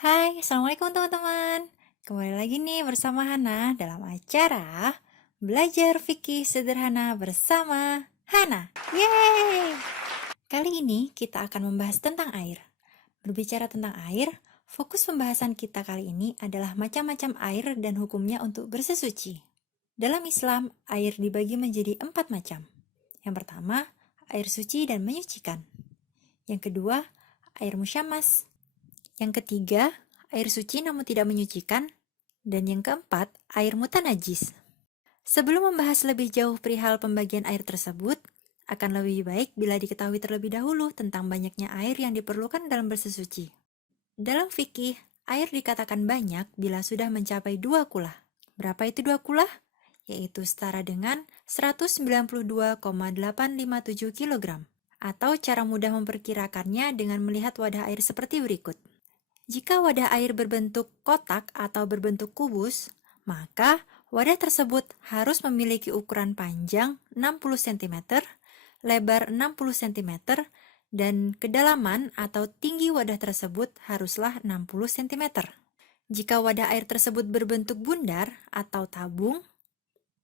Hai, Assalamualaikum teman-teman. Kembali lagi nih bersama Hana dalam acara Belajar Fikih Sederhana bersama Hana. Yeay! Kali ini kita akan membahas tentang air. Berbicara tentang air, fokus pembahasan kita kali ini adalah macam-macam air dan hukumnya untuk bersesuci. Dalam Islam, air dibagi menjadi 4 macam. Yang pertama, air suci dan menyucikan. Yang kedua, air musyamas. Yang ketiga, air suci namun tidak menyucikan. Dan yang keempat, air mutanajis. Sebelum membahas lebih jauh perihal pembagian air tersebut, akan lebih baik bila diketahui terlebih dahulu tentang banyaknya air yang diperlukan dalam bersesuci. Dalam fikih, air dikatakan banyak bila sudah mencapai 2 kulah. Berapa itu 2 kulah? Yaitu setara dengan 192,857 kg. Atau cara mudah memperkirakannya dengan melihat wadah air seperti berikut. Jika wadah air berbentuk kotak atau berbentuk kubus, maka wadah tersebut harus memiliki ukuran panjang 60 cm, lebar 60 cm, dan kedalaman atau tinggi wadah tersebut haruslah 60 cm. Jika wadah air tersebut berbentuk bundar atau tabung,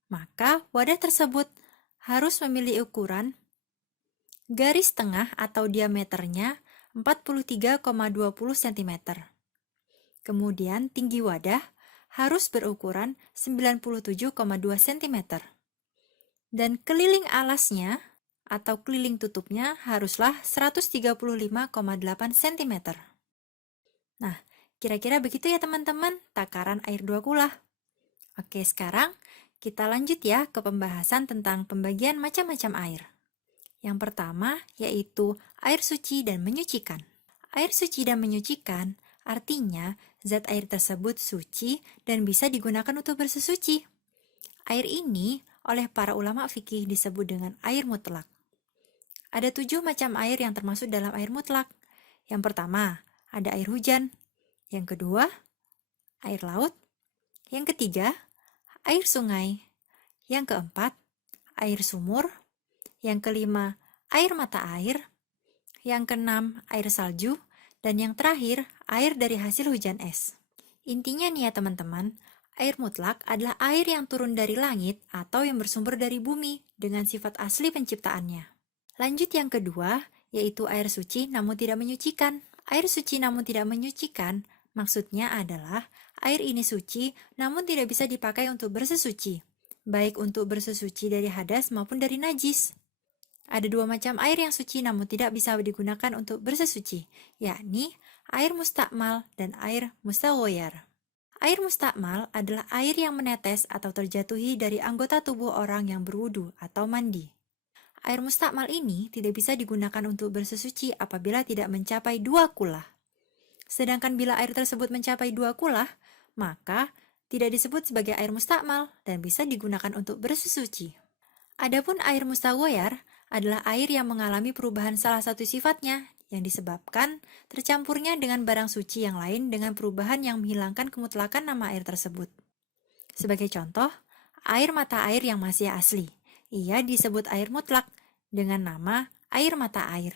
maka wadah tersebut harus memiliki ukuran garis tengah atau diameternya 43,20 cm. Kemudian tinggi wadah harus berukuran 97,2 cm. Dan keliling alasnya atau keliling tutupnya haruslah 135,8 cm. Nah, kira-kira begitu ya teman-teman takaran air 2 kulah. Oke, sekarang kita lanjut ya ke pembahasan tentang pembagian macam-macam air. Yang pertama yaitu air suci dan menyucikan. Air suci dan menyucikan artinya zat air tersebut suci dan bisa digunakan untuk bersesuci. Air ini oleh para ulama fikih disebut dengan air mutlak. Ada 7 macam air yang termasuk dalam air mutlak. Yang pertama, ada air hujan. Yang kedua, air laut. Yang ketiga, air sungai. Yang keempat, air sumur. Yang kelima, air mata air. Yang keenam, air salju. Dan yang terakhir, air dari hasil hujan es. Intinya nih ya teman-teman, air mutlak adalah air yang turun dari langit atau yang bersumber dari bumi dengan sifat asli penciptaannya. Lanjut yang kedua, yaitu air suci namun tidak menyucikan. Air suci namun tidak menyucikan maksudnya adalah air ini suci namun tidak bisa dipakai untuk bersesuci, baik untuk bersesuci dari hadas maupun dari najis. Ada 2 macam air yang suci namun tidak bisa digunakan untuk bersesuci, yakni air mustakmal dan air mustaghoyar. Air mustakmal adalah air yang menetes atau terjatuhi dari anggota tubuh orang yang berwudu atau mandi. Air mustakmal ini tidak bisa digunakan untuk bersesuci apabila tidak mencapai 2 kulah. Sedangkan bila air tersebut mencapai 2 kulah, maka tidak disebut sebagai air mustakmal dan bisa digunakan untuk bersesuci. Adapun air mustaghoyar adalah air yang mengalami perubahan salah satu sifatnya yang disebabkan tercampurnya dengan barang suci yang lain dengan perubahan yang menghilangkan kemutlakan nama air tersebut. Sebagai contoh, air mata air yang masih asli. Ia disebut air mutlak dengan nama air mata air.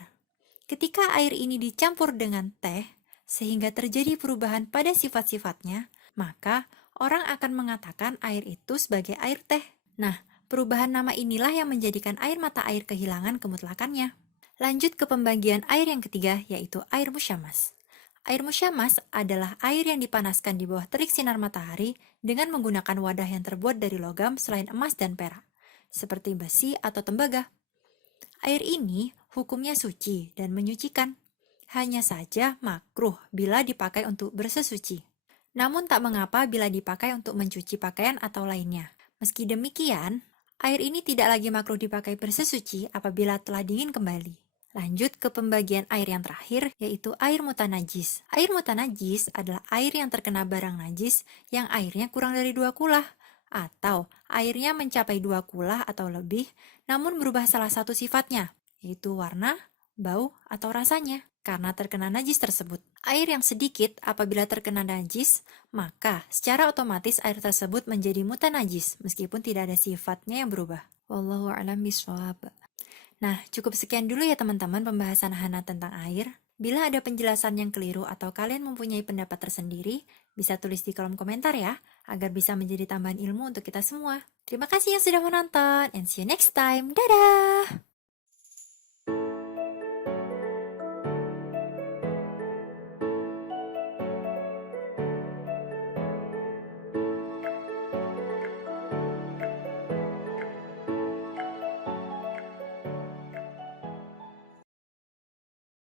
Ketika air ini dicampur dengan teh sehingga terjadi perubahan pada sifat-sifatnya, maka orang akan mengatakan air itu sebagai air teh. Nah, perubahan nama inilah yang menjadikan air mata air kehilangan kemutlakannya. Lanjut ke pembagian air yang ketiga, yaitu air musyamas. Air musyamas adalah air yang dipanaskan di bawah terik sinar matahari dengan menggunakan wadah yang terbuat dari logam selain emas dan perak, seperti besi atau tembaga. Air ini hukumnya suci dan menyucikan. Hanya saja makruh bila dipakai untuk bersesuci. Namun tak mengapa bila dipakai untuk mencuci pakaian atau lainnya. Meski demikian, air ini tidak lagi makruh dipakai bersesuci apabila telah dingin kembali. Lanjut ke pembagian air yang terakhir, yaitu air mutanajis. Air mutanajis adalah air yang terkena barang najis yang airnya kurang dari 2 kulah, atau airnya mencapai 2 kulah atau lebih, namun berubah salah satu sifatnya, yaitu warna, bau, atau rasanya, karena terkena najis tersebut. Air yang sedikit apabila terkena najis, maka secara otomatis air tersebut menjadi mutanajis, meskipun tidak ada sifatnya yang berubah. Wallahu a'lam bishawab. Nah, cukup sekian dulu ya teman-teman pembahasan Hana tentang air. Bila ada penjelasan yang keliru atau kalian mempunyai pendapat tersendiri, bisa tulis di kolom komentar ya, agar bisa menjadi tambahan ilmu untuk kita semua. Terima kasih yang sudah menonton, and see you next time. Dadah!